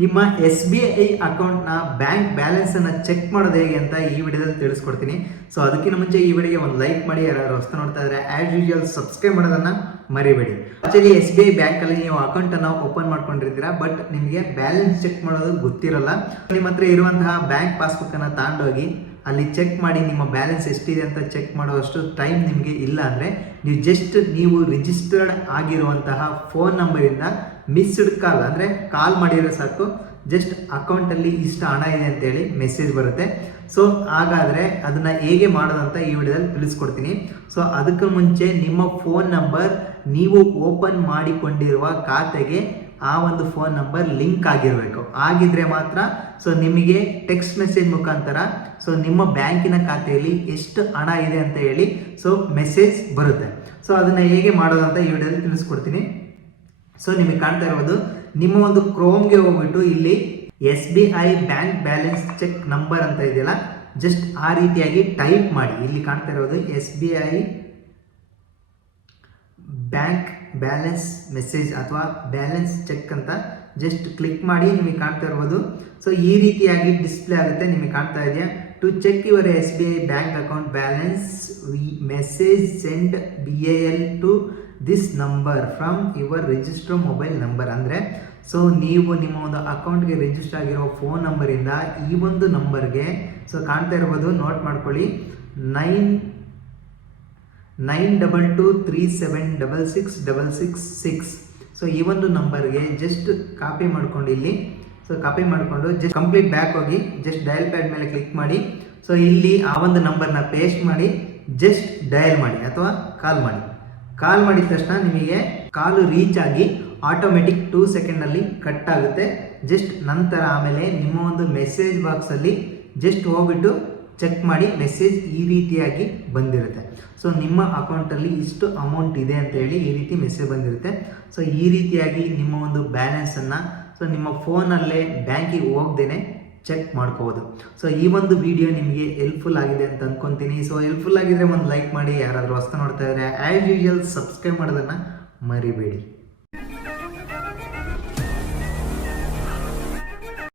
ನಿಮ್ಮ SBI ಅಕೌಂಟ್ನ bank ಬ್ಯಾಲೆನ್ಸನ್ನು check ಮಾಡೋದು ಹೇಗೆ ಅಂತ ಈ ವಿಡಿಯೋದಲ್ಲಿ ತಿಳಿಸ್ಕೊಡ್ತೀನಿ. ಸೊ ಅದಕ್ಕಿಂತ ಮುಂಚೆ ಈ ವಿಡಿಯೋಗೆ ಒಂದು ಲೈಕ್ ಮಾಡಿ, ಯಾರು ಹೊಸ ನೋಡ್ತಾ ಇದ್ರೆ ಆ್ಯಸ್ ಯೂಶುವಲ್ ಸಬ್ಸ್ಕ್ರೈಬ್ ಮಾಡೋದನ್ನು ಮರಿಬೇಡಿ. ಆಕ್ಚುಲಿ SBI ಬ್ಯಾಂಕಲ್ಲಿ ನೀವು ಅಕೌಂಟನ್ನು ಓಪನ್ ಮಾಡ್ಕೊಂಡಿರ್ತೀರಾ, ಬಟ್ ನಿಮಗೆ ಬ್ಯಾಲೆನ್ಸ್ ಚೆಕ್ ಮಾಡೋದು ಗೊತ್ತಿರಲ್ಲ. ನಿಮ್ಮ ಹತ್ರ ಇರುವಂತಹ ಬ್ಯಾಂಕ್ ಪಾಸ್ಬುಕ್ಕನ್ನು ತಗೊಂಡೋಗಿ ಅಲ್ಲಿ ಚೆಕ್ ಮಾಡಿ ನಿಮ್ಮ ಬ್ಯಾಲೆನ್ಸ್ ಎಷ್ಟಿದೆ ಅಂತ ಚೆಕ್ ಮಾಡುವಷ್ಟು ಟೈಮ್ ನಿಮಗೆ ಇಲ್ಲ ಅಂದರೆ ನೀವು ರಿಜಿಸ್ಟರ್ಡ್ ಆಗಿರುವಂತಹ ಫೋನ್ ನಂಬರಿಂದ ಮಿಸ್ಡ್ ಕಾಲ್ ಅಂದರೆ ಕಾಲ್ ಮಾಡಿದರೆ ಸಾಕು, ಜಸ್ಟ್ ಅಕೌಂಟಲ್ಲಿ ಇಷ್ಟು ಹಣ ಇದೆ ಅಂತೇಳಿ ಮೆಸೇಜ್ ಬರುತ್ತೆ. ಸೊ ಹಾಗಾದರೆ ಅದನ್ನು ಹೇಗೆ ಮಾಡೋದಂತ ಈ ವಿಡಿಯೋದಲ್ಲಿ ತಿಳಿಸ್ಕೊಡ್ತೀನಿ. ಸೊ ಅದಕ್ಕೆ ಮುಂಚೆ ನಿಮ್ಮ ಫೋನ್ ನಂಬರ್ ನೀವು ಓಪನ್ ಮಾಡಿಕೊಂಡಿರುವ ಖಾತೆಗೆ ಆ ಒಂದು ಫೋನ್ ನಂಬರ್ ಲಿಂಕ್ ಆಗಿರಬೇಕು. ಆಗಿದ್ರೆ ಮಾತ್ರ ಸೊ ನಿಮಗೆ ಟೆಕ್ಸ್ಟ್ ಮೆಸೇಜ್ ಮುಖಾಂತರ ಸೊ ನಿಮ್ಮ ಬ್ಯಾಂಕಿನ ಖಾತೆಯಲ್ಲಿ ಎಷ್ಟು ಹಣ ಇದೆ ಅಂತ ಹೇಳಿ ಸೊ ಮೆಸೇಜ್ ಬರುತ್ತೆ. ಸೊ ಅದನ್ನು ಹೇಗೆ ಮಾಡೋದಂತ ಈ ವಿಡಿಯೋದಲ್ಲಿ ತಿಳಿಸ್ಕೊಡ್ತೀನಿ. ಸೊ ನಿಮಗೆ ಕಾಣ್ತಾ ಇರೋದು ನಿಮ್ಮ ಒಂದು ಕ್ರೋಮ್ಗೆ ಹೋಗ್ಬಿಟ್ಟು ಇಲ್ಲಿ SBI bank balance check number ಅಂತ ಇದೆಯಲ್ಲ, ಜಸ್ಟ್ ಆ ರೀತಿಯಾಗಿ ಟೈಪ್ ಮಾಡಿ. ಇಲ್ಲಿ ಕಾಣ್ತಾ ಇರೋದು SBI ಬ್ಯಾಂಕ್ ಬ್ಯಾಲೆನ್ಸ್ ಮೆಸೇಜ್ ಅಥವಾ ಬ್ಯಾಲೆನ್ಸ್ ಚೆಕ್ ಅಂತ ಜಸ್ಟ್ ಕ್ಲಿಕ್ ಮಾಡಿ. ನಿಮಗೆ ಕಾಣ್ತಾ ಇರ್ಬೋದು ಸೊ ಈ ರೀತಿಯಾಗಿ ಡಿಸ್ಪ್ಲೇ ಆಗುತ್ತೆ. ನಿಮಗೆ ಕಾಣ್ತಾ ಇದೆಯಾ, to check your SBI bank account balance message send BAL to this number from your register mobile number. ಅಂದರೆ ಸೊ ನೀವು ನಿಮ್ಮ ಒಂದು ಅಕೌಂಟ್ಗೆ ರಿಜಿಸ್ಟರ್ ಆಗಿರೋ ಫೋನ್ ನಂಬರಿಂದ ಈ ಒಂದು ನಂಬರ್ಗೆ ಸೊ ಕಾಣ್ತಾ ಇರ್ಬೋದು, ನೋಟ್ ಮಾಡ್ಕೊಳ್ಳಿ, 9922376666. ಸೊ ಈ ಒಂದು ನಂಬರ್ಗೆ ಜಸ್ಟ್ ಕಾಪಿ ಮಾಡ್ಕೊಂಡು ಇಲ್ಲಿ ಸೊ ಕಾಪಿ ಮಾಡಿಕೊಂಡು ಜಸ್ಟ್ ಕಂಪ್ಲೀಟ್ ಬ್ಯಾಕ್ ಹೋಗಿ ಜಸ್ಟ್ ಡಯಲ್ ಪ್ಯಾಡ್ ಮೇಲೆ ಕ್ಲಿಕ್ ಮಾಡಿ. ಸೊ ಇಲ್ಲಿ ಆ ಒಂದು ನಂಬರ್ನ ಪೇಸ್ಟ್ ಮಾಡಿ ಜಸ್ಟ್ ಡಯಲ್ ಮಾಡಿ ಅಥವಾ ಕಾಲ್ ಮಾಡಿ. ಕಾಲ್ ಮಾಡಿದ ತಕ್ಷಣ ನಿಮಗೆ ಕಾಲು ರೀಚ್ ಆಗಿ ಆಟೋಮೆಟಿಕ್ 2 ಸೆಕೆಂಡಲ್ಲಿ ಕಟ್ ಆಗುತ್ತೆ. ಜಸ್ಟ್ ನಂತರ ಆಮೇಲೆ ನಿಮ್ಮ ಒಂದು ಮೆಸೇಜ್ ಬಾಕ್ಸಲ್ಲಿ ಜಸ್ಟ್ ಹೋಗ್ಬಿಟ್ಟು ಚೆಕ್ ಮಾಡಿ, ಮೆಸೇಜ್ ಈ ರೀತಿಯಾಗಿ ಬಂದಿರುತ್ತೆ. ಸೊ ನಿಮ್ಮ ಅಕೌಂಟಲ್ಲಿ ಇಷ್ಟು ಅಮೌಂಟ್ ಇದೆ ಅಂತ ಹೇಳಿ ಈ ರೀತಿ ಮೆಸೇಜ್ ಬಂದಿರುತ್ತೆ. ಸೊ ಈ ರೀತಿಯಾಗಿ ನಿಮ್ಮ ಒಂದು ಬ್ಯಾಲೆನ್ಸನ್ನು ಸೊ ನಿಮ್ಮ ಫೋನಲ್ಲೇ ಬ್ಯಾಂಕಿಗೆ ಹೋಗ್ದೇನೆ ಚೆಕ್ ಮಾಡ್ಕೋಬೋದು. ಸೊ ಈ ಒಂದು ವಿಡಿಯೋ ನಿಮಗೆ ಹೆಲ್ಪ್ಫುಲ್ ಆಗಿದೆ ಅಂತ ಅಂದ್ಕೊತೀನಿ. ಸೊ ಹೆಲ್ಪ್ಫುಲ್ ಆಗಿದ್ರೆ ಒಂದು ಲೈಕ್ ಮಾಡಿ, ಯಾರಾದರೂ ಹೊಸ ನೋಡ್ತಾ ಇದ್ದರೆ ಆ್ಯಸ್ ಯೂಶುವಲ್ ಸಬ್ಸ್ಕ್ರೈಬ್ ಮಾಡೋದನ್ನು ಮರಿಬೇಡಿ.